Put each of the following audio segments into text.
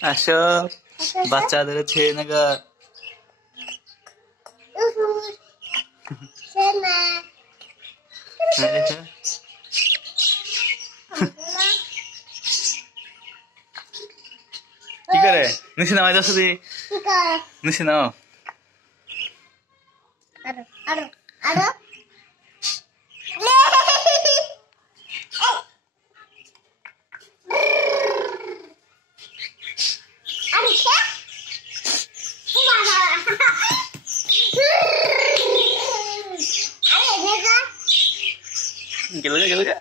আসো বাচ্চাদের হচ্ছে নাকি কি করে নিচে নামাই যাচ্ছ তুই নিচে নাও গেল গা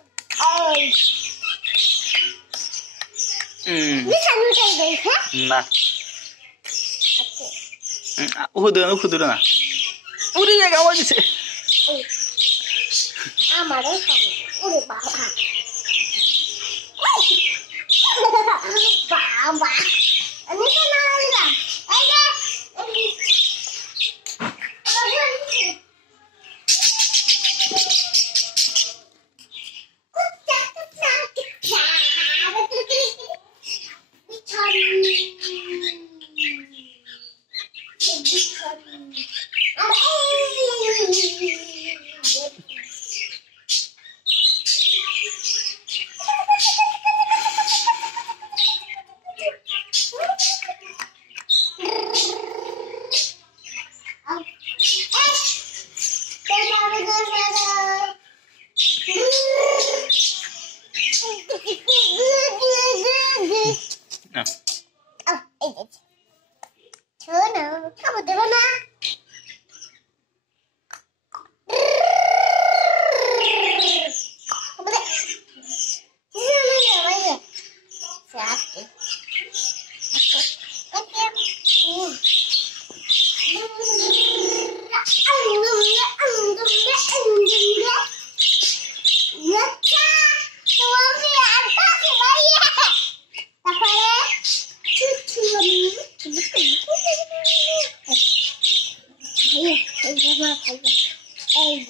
না উহুদ না উড়ে জায়গা আমার দিছে আমারও ওরে বাবা বাবা আমি তো না আইলাম kamu di mana? Hey,